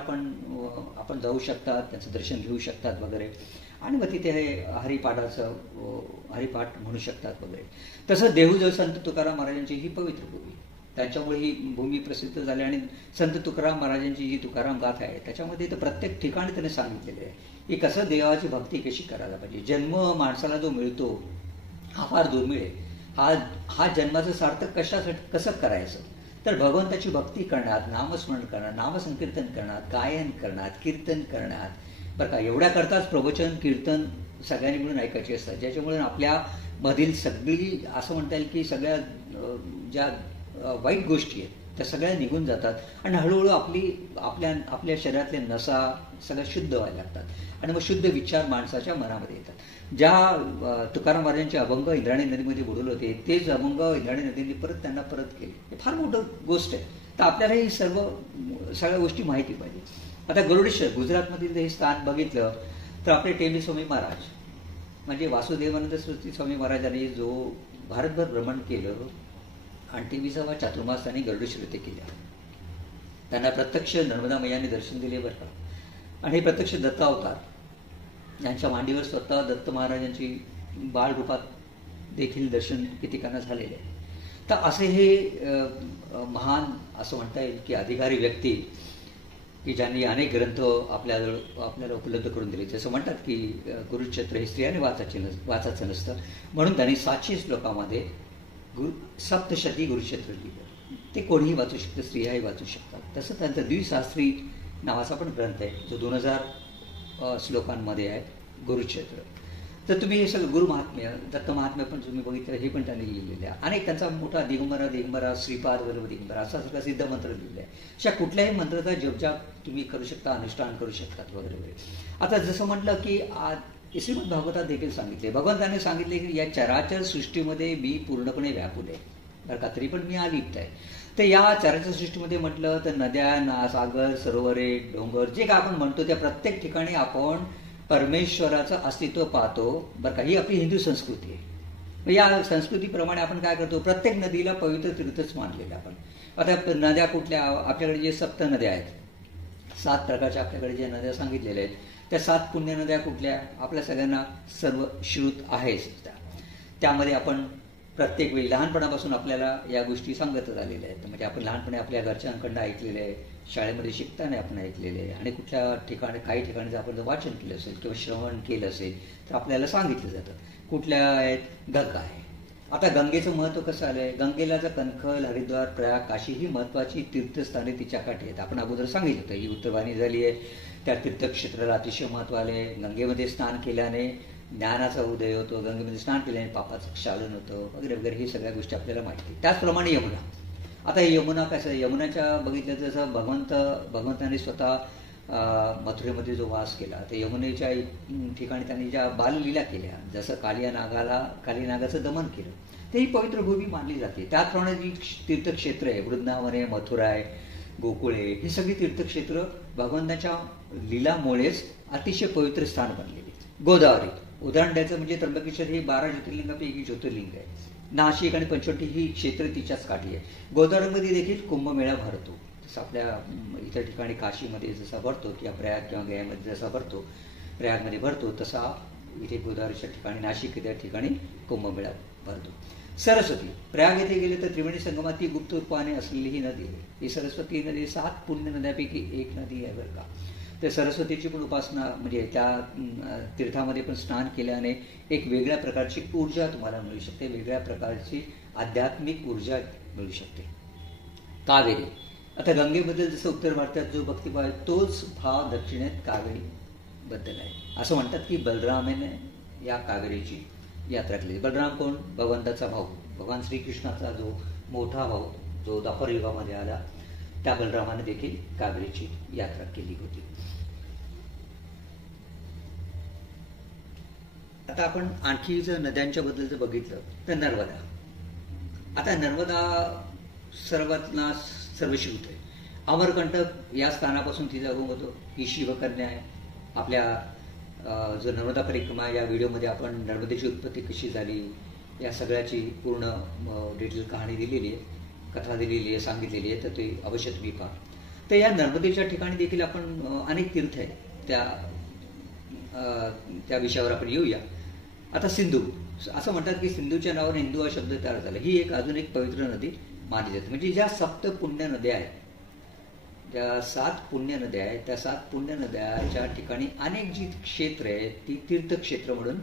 आपण जाऊ शकतात, त्यांचं दर्शन घेऊ शकतात वगैरे. आणि मग तिथे हरिपाठ म्हणू शकतात वगैरे. तसं देहूजवळ संत तुकाराम महाराजांची ही पवित्र भूमी, त्यांच्यामुळे ही भूमी प्रसिद्ध झाली. आणि संत तुकाराम महाराजांची जी तुकाराम गाथा आहे त्याच्यामध्ये तर प्रत्येक ठिकाणी त्याने सांगितलेले आहे की कसं देवाची भक्ती कशी करायला पाहिजे. जन्म माणसाला जो मिळतो हा फार दुर्मिळ आहे. हा जन्माचं सार्थक कसं करायचं, तर भगवंताची भक्ती करण्यात, नामस्मरण करण्यात, नामसंकीर्तन करण्यात, गायन करण्यात, कीर्तन करण्यात, बरं का. एवढ्या करताच प्रवचन कीर्तन सगळ्यांनी मिळून ऐकायचे असतात, ज्याच्यामुळे आपल्या मधील सगळी असं म्हणता येईल की सगळ्या ज्या वाईट गोष्टी आहेत त्या सगळ्या निघून जातात. आणि हळूहळू आपल्या शरीरातले नसा सगळ्या शुद्ध व्हायला लागतात आणि मग शुद्ध विचार माणसाच्या मनामध्ये येतात. ज्या तुकाराम महाराजांचे अभंग इंद्रायणी नदीमध्ये बुडवले होते तेच अभंग इंद्रायणी नदीने त्यांना परत केले. हे फार मोठं गोष्ट आहे. तर आपल्याला ही सगळ्या गोष्टी माहिती पाहिजे. आता गरुडेश्वर गुजरातमधील हे स्थान बघितलं तर आपले टेंबी स्वामी महाराज, म्हणजे वासुदेवानंद सरस्वती स्वामी महाराजांनी जो भारतभर भ्रमण केलं आणि 23वा चातुर्मास त्यांनी गरुडेश्वर येथे केला. त्यांना प्रत्यक्ष नर्मदा मैयाने दर्शन दिले बरं का. आणि हे प्रत्यक्ष दत्त अवतार, यांच्या मांडीवर स्वतः दत्त महाराजांची बाळ रूपात देखील दर्शन कितीकांना झालेले आहे. तर असे हे महान असं म्हणता येईल की अधिकारी व्यक्ती की ज्यांनी अनेक ग्रंथ आपल्याला उपलब्ध करून दिले. जसं म्हणतात की गुरुक्षेत्र हे स्त्रियाने वाचायचं नसतं, म्हणून त्यांनी 700 श्लोकामध्ये सप्तशती गुरुक्षेत्र लिहिलं. ते कोणीही वाचू शकतं, स्त्रियाही वाचू शकतात. तसं त्यांचा द्विशास्त्री नावाचा पण ग्रंथ आहे जो 2000 श्लोकांमध्ये आहे, गुरुक्षेत्र. तर तुम्ही हे सगळं गुरु महात्म्य, दत्त महात्म्य पण तुम्ही बघितलं, हे पण त्यांनी लिहिलेलं आहे. अनेक त्यांचा मोठा दिगंबरा, श्रीपाद वल्लभ दिगंबरा असा सगळा सिद्ध मंत्र लिहिला आहे. अशा कुठल्याही मंत्राचा जपजाप तुम्ही करू शकता, अनुष्ठान करू शकतात वगैरे वगैरे. आता जसं म्हटलं की श्रीमद भागवतात देखील सांगितले, भगवंताने सांगितले की या चराचर सृष्टीमध्ये मी पूर्णपणे व्यापूल आहे बरं का, तरी पण मी अलिप्त आहे. तर या चराचर सृष्टीमध्ये म्हटलं तर नद्या, सागर, सरोवरे, डोंगर, जे काय आपण म्हणतो त्या प्रत्येक ठिकाणी आपण परमेश्वराचं अस्तित्व पाहतो बरं का. ही आपली हिंदू संस्कृती आहे. या संस्कृतीप्रमाणे आपण काय करतो, प्रत्येक नदीला पवित्र तीर्थच मानलेलं आपण. आता नद्या कुठल्या, आपल्याकडे जे 7 नद्या आहेत, 7 प्रकारच्या आपल्याकडे ज्या नद्या सांगितलेल्या आहेत, त्या 7 पुण्य नद्या कुठल्या आपल्या सगळ्यांना सर्व श्रुत आहेच. त्यामध्ये आपण प्रत्येक वेळी लहानपणापासून आपल्याला या गोष्टी सांगतच आलेल्या आहेत. म्हणजे आपण लहानपणी आपल्या घरच्यांकडनं ऐकलेलं आहे, शाळेमध्ये शिकताना आपण ऐकलेलं आहे, आणि कुठल्या ठिकाणी काही ठिकाणी जर आपण वाचन केलं असेल किंवा श्रवण केलं असेल तर आपल्याला सांगितलं जातं. कुठल्या आहेत? गंगा आहे. आता गंगेचं महत्त्व कसं आलं आहे? गंगेला जर कणखल, हरिद्वार, प्रयाग, काशी ही महत्त्वाची तीर्थस्थाने तिच्या काठी आहेत. आपण अगोदर सांगितलं होतं ही उत्तरवाहिनी झाली आहे, त्या तीर्थक्षेत्राला अतिशय महत्त्व आले. गंगेमध्ये स्नान केल्याने ज्ञानाचा उदय होतो, गंगेमध्ये स्नान केल्याने पापाचं क्षालन होतं, वगैरे वगैरे ही सगळ्या गोष्टी आपल्याला माहिती. त्याचप्रमाणे यमुना. आता यमुना कसं, यमुनाच्या बघितलं जसं भगवंताने स्वतः मथुरेमध्ये जो वास केला, तर यमुनेच्या ठिकाणी त्यांनी ज्या बाललीला केल्या, जसं काली नागाचं दमन केलं, ते ही पवित्र भूमी मानली जाते. त्याचप्रमाणे जी तीर्थक्षेत्र आहे, वृंदावन आहे, मथुरा आहे, गोकुळे, ही सगळी तीर्थक्षेत्र भगवंताच्या लीलामुळेच अतिशय पवित्र स्थान बनलेली. गोदावरी उदाहरण द्यायचं म्हणजे त्र्यंबकेश्वर ही 12 ज्योतिर्लिंगापैकी ज्योतिर्लिंग आहे. नाशिक आणि पंचवटी ही क्षेत्र तिच्याच काठी आहे. गोदावरीमध्ये देखील कुंभमेळा भरतो, जसं आपल्या इतर ठिकाणी काशीमध्ये जसा भरतो किंवा प्रयाग किंवा गयामध्ये जसा भरतो, प्रयागमध्ये भरतो, तसा इथे गोदावरीच्या ठिकाणी, नाशिक त्या ठिकाणी कुंभमेळा भरतो. सरस्वती प्रयाग येथे गेले तर त्रिवेणी संगमात ती गुप्त रूपाने असलेली ही नदी आहे. ही सरस्वती नदी 7 पुण्य नद्यापैकी एक नदी आहे बरं का. तर सरस्वतीची पण उपासना म्हणजे त्या तीर्थामध्ये पण स्नान केल्याने एक वेगळ्या प्रकारची ऊर्जा तुम्हाला मिळू शकते, वेगळ्या प्रकारची आध्यात्मिक ऊर्जा मिळू शकते. कावेरी. आता गंगेबद्दल जसं उत्तर भारतात जो भक्तिभाव आहे तोच भाव दक्षिणेत कावेरी बद्दल आहे. असं म्हणतात की बलरामाने या कावेरीची यात्रा केली. बलराम कोण? भगवंताचा भाऊ, भगवान श्रीकृष्णाचा जो मोठा भाऊ जो द्वापर युगामध्ये आला, त्या बलरामाने देखील कावेरीची यात्रा केली होती. आता आपण आणखी जर नद्यांच्या बद्दल जर बघितलं तर नर्मदा. आता नर्मदा सर्वश्रुत आहे. अमरकंटक या स्थानापासून तिचा उगम होतो. ही शिवकन्या आहे. आपल्या जो नर्मदा परिक्रमा या व्हिडिओमध्ये आपण नर्मदेची उत्पत्ती कशी झाली या सगळ्याची पूर्ण डिटेल कहाणी दिलेली आहे, कथा दिलेली आहे, सांगितलेली आहे, तर ते अवश्य तुम्ही पहा. तर या नर्मदेच्या ठिकाणी देखील आपण अनेक तीर्थ आहेत, त्या विषयावर आपण येऊया. आता सिंधू. असं म्हणतात की सिंधूच्या नावाने हिंदू हा शब्द तयार झाला. ही एक अजून एक पवित्र नदी मानली जाते. म्हणजे ज्या 7 पुण्य नद्या आहेत, ज्या 7 पुण्य नद्या आहेत, त्या 7 पुण्य नद्याच्या ठिकाणी अनेक जी क्षेत्र आहेत ती तीर्थक्षेत्र म्हणून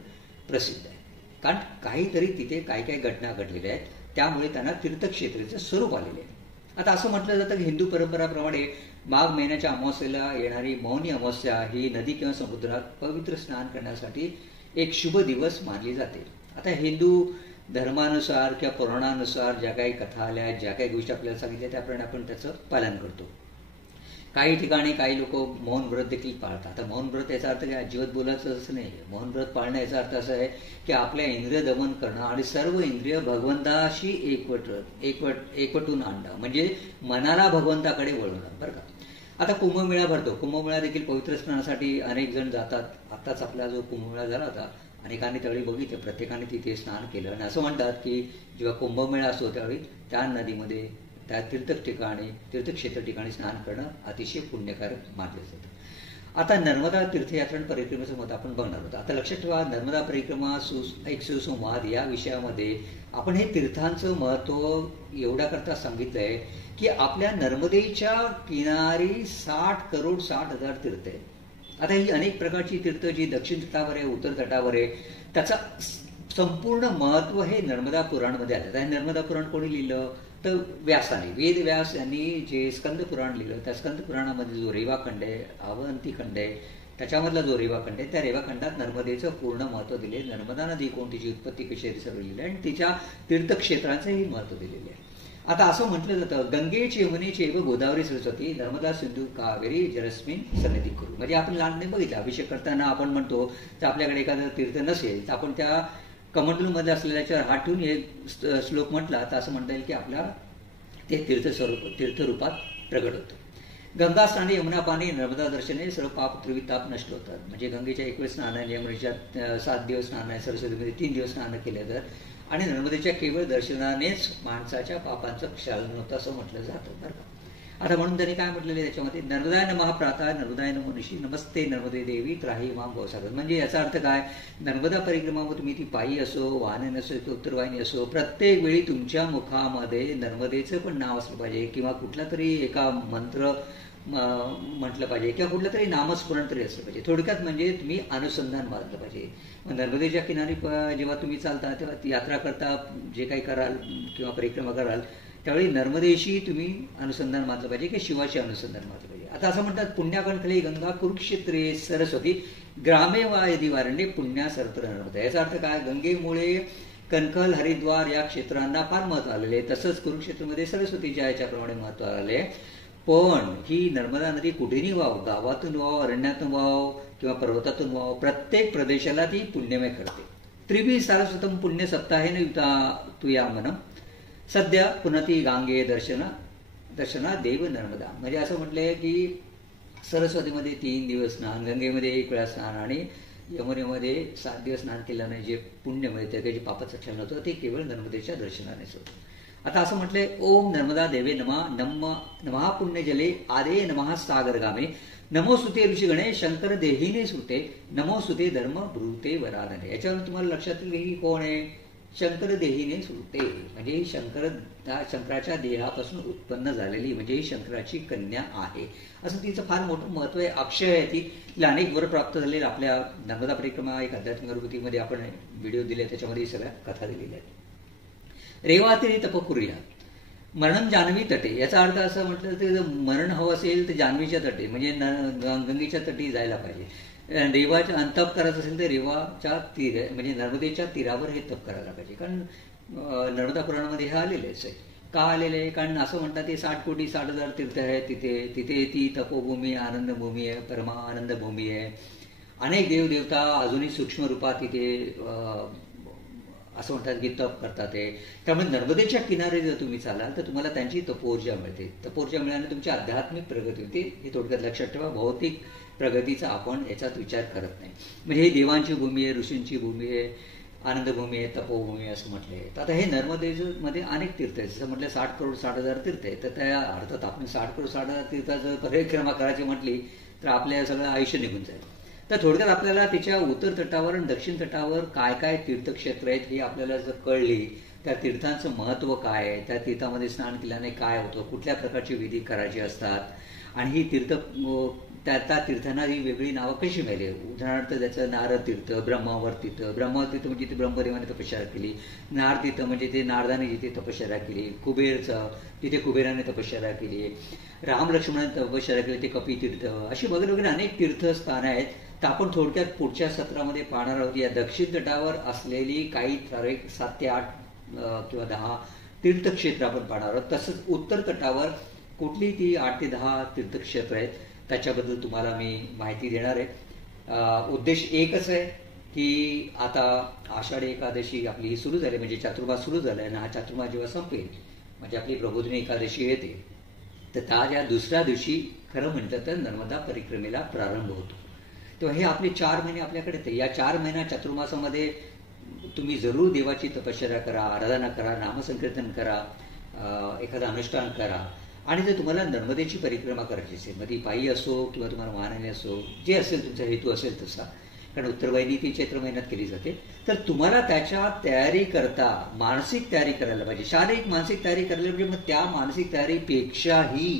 प्रसिद्ध आहे. कारण काहीतरी तिथे काही काही घटना घडलेल्या आहेत, त्यामुळे त्यांना तीर्थक्षेत्राचं स्वरूप आलेले आहे. आता असं म्हटलं जातं की हिंदू परंपराप्रमाणे माघ महिन्याच्या अमावस्येला येणारी मौनी अमावस्या ही नदी किंवा समुद्रात पवित्र स्नान करण्यासाठी एक शुभ दिवस मानली जाते. आता हिंदू धर्मानुसार किंवा पुराणानुसार ज्या काही कथा आल्या आहेत, ज्या काही गोष्टी आपल्याला सांगितल्या, त्याप्रमाणे आपण त्याचं पालन करतो. काही ठिकाणी काही लोक मौन व्रत देखील पाळतात. आता मौन व्रत याचा अर्थ काय? अजिबात बोलायचं असं नाही. मौन व्रत पाळणं याचा अर्थ असा आहे की आपल्या इंद्रिय दमन करणं आणि सर्व इंद्रिय भगवंताशी एकवटून आणणं, म्हणजे मनाला भगवंताकडे वळवणं बरं का. आता कुंभमेळा भरतो. कुंभमेळा देखील पवित्र स्नानासाठी अनेक जण जातात. आत्ताच आपला जो कुंभमेळा झाला होता, अनेकांनी त्यावेळी बघितलं, प्रत्येकाने तिथे स्नान केलं. आणि असं म्हणतात की जेव्हा कुंभमेळा असतो त्यावेळी त्या नदीमध्ये, त्या तीर्थक्षेत्र ठिकाणी स्नान करणं अतिशय पुण्यकारक मानलं जातं. आता नर्मदा तीर्थयात्रा परिक्रमेचं मत आपण बघणार आहोत. आता लक्षात ठेवा, नर्मदा परिक्रमा एक सुसंवाद या विषयामध्ये आपण हे तीर्थांचं महत्त्व एवढ्याकरता सांगितलंय की आपल्या नर्मदेच्या किनारी 60 करोड 60,000 तीर्थ आहेत. आता ही अनेक प्रकारची तीर्थ जी दक्षिण तटावर आहे, उत्तर तटावर आहे, त्याचा संपूर्ण महत्त्व हे नर्मदा पुराणमध्ये आलं. त्या नर्मदा पुराण कोणी लिहिलं तर व्यासाने, वेद व्यास यांनी जे स्कंद पुराण लिहिलं, त्या स्कंद पुराणामध्ये जो रेवाखंड आहे, अवंती खंड आहे, त्याच्यामधला जो रेवाखंड आहे, त्या रेवाखंडात नर्मदेचं पूर्ण महत्त्व दिले. नर्मदा नदी कोण, तिची उत्पत्ती कशी आहे, सर्व लिहिलं आणि तिच्या तीर्थक्षेत्राचंही महत्त्व दिलेले आहे. आता असं म्हटलं जातं, गंगेची यमुनेची व गोदावरी सरस्वती नर्मदा सिंधू कावेरी जलस्मिन सन्निधी करू. म्हणजे आपण लहानपणी बघितलं, अभिषेक करताना आपण म्हणतो तर आपल्याकडे एखादं तीर्थ नसेल तर आपण त्या कमंडलूमध्ये असलेल्याच्यावर हात ठेवून एक श्लोक म्हटला तर असं म्हणता येईल की आपल्या ते तीर्थरूपात प्रगट होतं. गंगा स्नाने, यमुना पाणी, नर्मदा दर्शने सर्व पाप त्रिविताप नष्ट होतात. म्हणजे गंगेच्या 1 वेळ स्नान आहे, यमुनेच्या 7 दिवस स्नान आहे, सरस्वतीमध्ये 3 दिवस स्नान केले जातात आणि नर्मदेच्या केवळ दर्शनानेच माणसाच्या पापांचं क्षालन होतं असं म्हटलं जातं बरं का. आता म्हणून त्यांनी काय म्हटलेलं आहे त्याच्यामध्ये, नर्मदाय नमः प्रातः नर्मदाय नमो निशी नमस्ते नर्मदे देवी त्राही मां भवसागर. म्हणजे याचा अर्थ काय, नर्मदा परिक्रमामध्ये तुम्ही ती पायी असो, वाहने असो, उत्तरवाहिनी असो, प्रत्येक वेळी तुमच्या मुखामध्ये नर्मदेचं पण नाव असलं पाहिजे किंवा कुठला तरी एका मंत्र म्हटलं पाहिजे किंवा कुठलं तरी नामस्मरण तरी असलं पाहिजे. थोडक्यात म्हणजे तुम्ही अनुसंधान बांधलं पाहिजे. नर्मदेच्या किनारी जेव्हा तुम्ही चालता तेव्हा यात्रा करता, जे काही कराल किंवा परिक्रमा कराल, त्यावेळी नर्मदेशी तुम्ही अनुसंधान मानलं पाहिजे की शिवाशी अनुसंधान मानलं पाहिजे. आता असं म्हणतात, पुण्याकंठले गंगा कुरुक्षेत्रे सरस्वती ग्रामे वा यदी वारण्ये पुण्या सरतर नर्मदा. याचा अर्थ काय, गंगेमुळे कणकल हरिद्वार या क्षेत्रांना फार महत्व आलेले आहे, तसंच कुरुक्षेत्रमध्ये सरस्वतीच्या याच्याप्रमाणे महत्व आलेले आहे. पण ही नर्मदा नदी कुठेही वाव, गावातून वाव, अरण्यातून वाव किंवा पर्वतातून वाव, प्रत्येक प्रदेशाला ती पुण्यमय करते. त्रिभी सारस्वतम पुण्य सप्ताहेन युता तू या मनम सध्या पुन्हा ती गांगे दर्शना देव नर्मदा. म्हणजे असं म्हटलंय की सरस्वतीमध्ये 3 दिवस स्नान, गंगेमध्ये 1 वेळा स्नान आणि यमुनेमध्ये 7 दिवस स्नान केल्याने जे पुण्य मिळते, त्याची पापाचं क्षण होतं, ते केवळ नर्मदेच्या दर्शनानेच होतं. आता असं म्हटलंय, ओम नर्मदा देवे नमः पुण्य जले आदे नमः सागरगामे नमो सुते ऋषिगणे शंकर देहीने सुटे नमो सुते धर्म भ्रूते वरानने. याच्यावरून तुम्हाला लक्षात येईल की कोण आहे, शंकर देहीने सुटे म्हणजे शंकराच्या देहापासून उत्पन्न झालेली, म्हणजे ही शंकराची कन्या आहे, असं तिचं फार मोठं महत्व आहे. अक्षय आहे ती, तिला अनेक वर प्राप्त झालेले. आपल्या नर्मदा परिक्रमा एक आध्यात्मिक अनुभूतीमध्ये आपण व्हिडिओ दिले, त्याच्यामध्ये सगळ्या कथा दिलेल्या आहेत. रेवातिरी तपकुर्या मरणम जान्हवी तटे. याचा अर्थ असं म्हटलं तर मरण हवं असेल तर जान्हवीच्या तटे म्हणजे गंगेच्या तटी जायला पाहिजे. रेवाच्या तप करायचं असेल तर रेवाच्या तीर म्हणजे नर्मदेच्या तीरावर हे तप करायला पाहिजे. कारण नर्मदा पुराणामध्ये हे आलेलेच आहे. का आलेले आहे, कारण असं म्हणतात ते 60 कोटी 60,000 तीर्थ आहेत तिथे ती तपोभूमी, आनंदभूमी आहे, परमानंद भूमी आहे. अनेक देवदेवता अजूनही सूक्ष्म रूपात तिथे असं म्हणतात की तप करतात ते. त्यामुळे नर्मदेच्या किनारे जर तुम्ही चालाल तर तुम्हाला त्यांची तपोऊर्जा मिळते. तपोऊर्जा मिळाल्याने तुमची आध्यात्मिक प्रगती होते. हे थोडक्यात लक्षात ठेवा. भौतिक प्रगतीचा आपण याच्यात विचार करत नाही. म्हणजे ही देवांची भूमी आहे, ऋषींची भूमी आहे, आनंदभूमी आहे, तपोभूमी आहे असं म्हटलं आहे. तर आता हे नर्मदेमध्ये अनेक तीर्थ आहेत. जसं म्हटलं 60 करोड 60,000 तीर्थ आहे. तर त्या अर्थात आपण 60 करोड 60,000 तीर्थाचं परिक्रमा करायची म्हटली तर आपल्या सगळं आयुष्य निघून जाईल. तर थोडक्यात आपल्याला त्याच्या उत्तर तटावर आणि दक्षिण तटावर काय काय तीर्थक्षेत्र आहेत हे आपल्याला जर कळली, त्या तीर्थांचं महत्त्व काय आहे, त्या तीर्थामध्ये स्नान केल्याने काय होतं, कुठल्या प्रकारची विधी करायची असतात आणि ही तीर्थ त्या तीर्थांना ही वेगळी नावं कशी मिळाली. उदाहरणार्थ त्याचं नारद तीर्थ, ब्रह्मावर तीर्थ म्हणजे तिथे ब्रह्मदेवाने तपश्चर्या केली. नारद तीर्थ म्हणजे ते नारदाने जिथे तपश्चर्या केली. कुबेरचं तिथे कुबेराने तपश्चर्या केली. राम लक्ष्मणाने तपश्चर्या केली, ते कपितीर्थ. अशी वगैरे अनेक तीर्थस्थानं आहेत. तर आपण थोडक्यात पुढच्या सत्रामध्ये पाहणार आहोत या दक्षिण तटावर असलेली काही 7 ते 8 किंवा 10 तीर्थक्षेत्र आपण पाहणार आहोत. तसंच उत्तर तटावर कुठली ती 8 ते 10 तीर्थक्षेत्र आहेत त्याच्याबद्दल तुम्हाला मी माहिती देणार आहे. उद्देश एकच आहे की आता आषाढी एकादशी आपली सुरू झाली, म्हणजे चातुर्मास सुरू झाला आहे आणि हा चातुर्मास जेव्हा संपेल म्हणजे आपली प्रबोधिनी एकादशी येते, तर त्या दुसऱ्या दिवशी खरं म्हटलं तर नर्मदा परिक्रमेला प्रारंभ होतो. तेव्हा हे आपले 4 महिने आपल्याकडे येते. या 4 महिन्या चातुर्मासामध्ये तुम्ही जरूर देवाची तपश्चर्या करा, आराधना करा, नामसंकीर्तन करा, एखादं अनुष्ठान करा. आणि जर तुम्हाला नर्मदेची परिक्रमा करायची असेल, मग ती पायी असो किंवा तुम्हाला वाहनाने असो, जे असेल तुमचा हेतू असेल तसा, कारण उत्तरवाहिनी ती चैत्र महिन्यात केली जाते, तर तुम्हाला त्याच्या तयारी करता मानसिक तयारी करायला पाहिजे. शारीरिक मानसिक तयारी करायला पाहिजे. मग त्या मानसिक तयारीपेक्षाही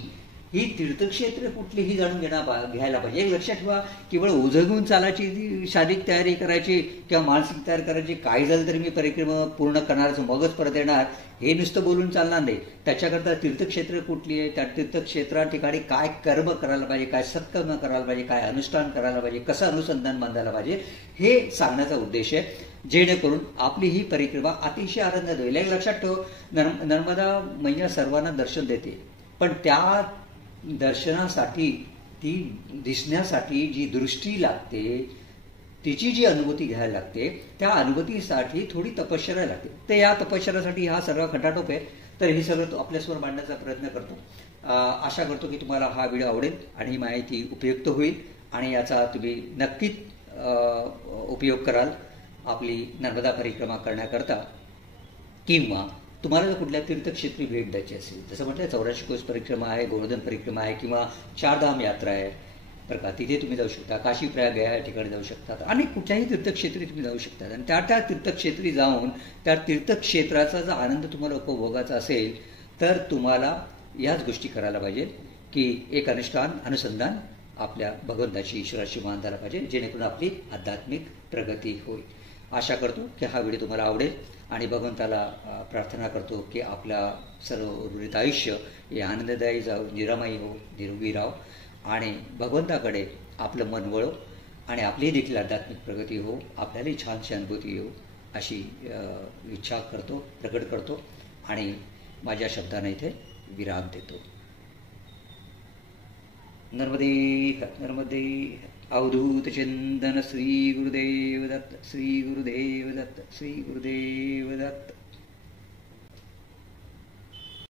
ही तीर्थक्षेत्र कुठलीही जाणून घ्यायला पाहिजे. एक लक्षात ठेवा, केवळ ओझं घेऊन चालायची ती शारीरिक तयारी करायची किंवा मानसिक तयारी करायची, काही झालं तरी मी परिक्रमा पूर्ण करणारच मगच परत येणार, हे नुसतं बोलून चालणार नाही. त्याच्याकरता तीर्थक्षेत्र कुठली आहे, त्या तीर्थक्षेत्रा ठिकाणी काय कर्म करायला पाहिजे, काय सत्कर्म करायला पाहिजे, काय अनुष्ठान करायला पाहिजे, कसं अनुसंधान बांधायला पाहिजे, हे सांगण्याचा उद्देश आहे. जेणेकरून आपली ही परिक्रमा अतिशय आनंदात होईल. एक लक्षात ठेव, नर्मदा मैया सर्वांना दर्शन देते, पण त्या दर्शनासाठी, ती दिसण्यासाठी जी दृष्टी लागते, तिची जी अनुभूती घ्यायला लागते, त्या अनुभूतीसाठी थोडी तपश्चर्या लागते. तर या तपश्चर्यासाठी हा सर्व खटाटोप आहे. तर हे सगळं आपल्यासमोर मांडण्याचा प्रयत्न करतो. आशा करतो की तुम्हाला हा व्हिडिओ आवडेल आणि ही माहिती उपयुक्त होईल आणि याचा तुम्ही नक्कीच उपयोग कराल आपली नर्मदा परिक्रमा करण्याकरता किंवा तुम्हाला जर कुठल्या तीर्थक्षेत्री भेट द्यायची असेल, जसं म्हटलं 84 कोस परिक्रमा आहे, गोवर्धन परिक्रमा आहे किंवा चारधाम यात्रा आहे बरं का, तिथे तुम्ही जाऊ शकता. काशी प्रयाग या ठिकाणी जाऊ शकतात. आणि कुठल्याही तीर्थक्षेत्री तुम्ही जाऊ शकता. आणि त्या तीर्थक्षेत्री जाऊन त्या तीर्थक्षेत्राचा जर आनंद तुम्हाला उपभोगायचा असेल तर तुम्हाला याच गोष्टी करायला पाहिजे की एक अनुसंधान आपल्या भगवंताची, ईश्वराशी मान झाला पाहिजे, जेणेकरून आपली आध्यात्मिक प्रगती होईल. आशा करतो की हा व्हिडिओ तुम्हाला आवडेल आणि भगवंताला प्रार्थना करतो की आपल्या सर्व उर्वरित आयुष्य हे आनंददायी जावो, निरामयी हो, निरोगी राहो आणि भगवंताकडे आपलं मन वळो आणि आपलीही देखील आध्यात्मिक प्रगती हो, आपल्यालाही छानशी अनुभूती येऊ अशी इच्छा करतो, प्रकट करतो आणि माझ्या शब्दांना इथे विराम देतो. नर्मदे नर्मदे. अवधूत चिंतन. श्री गुरुदेव दत्त. श्री गुरुदेव दत्त. श्री गुरुदेव दत्त.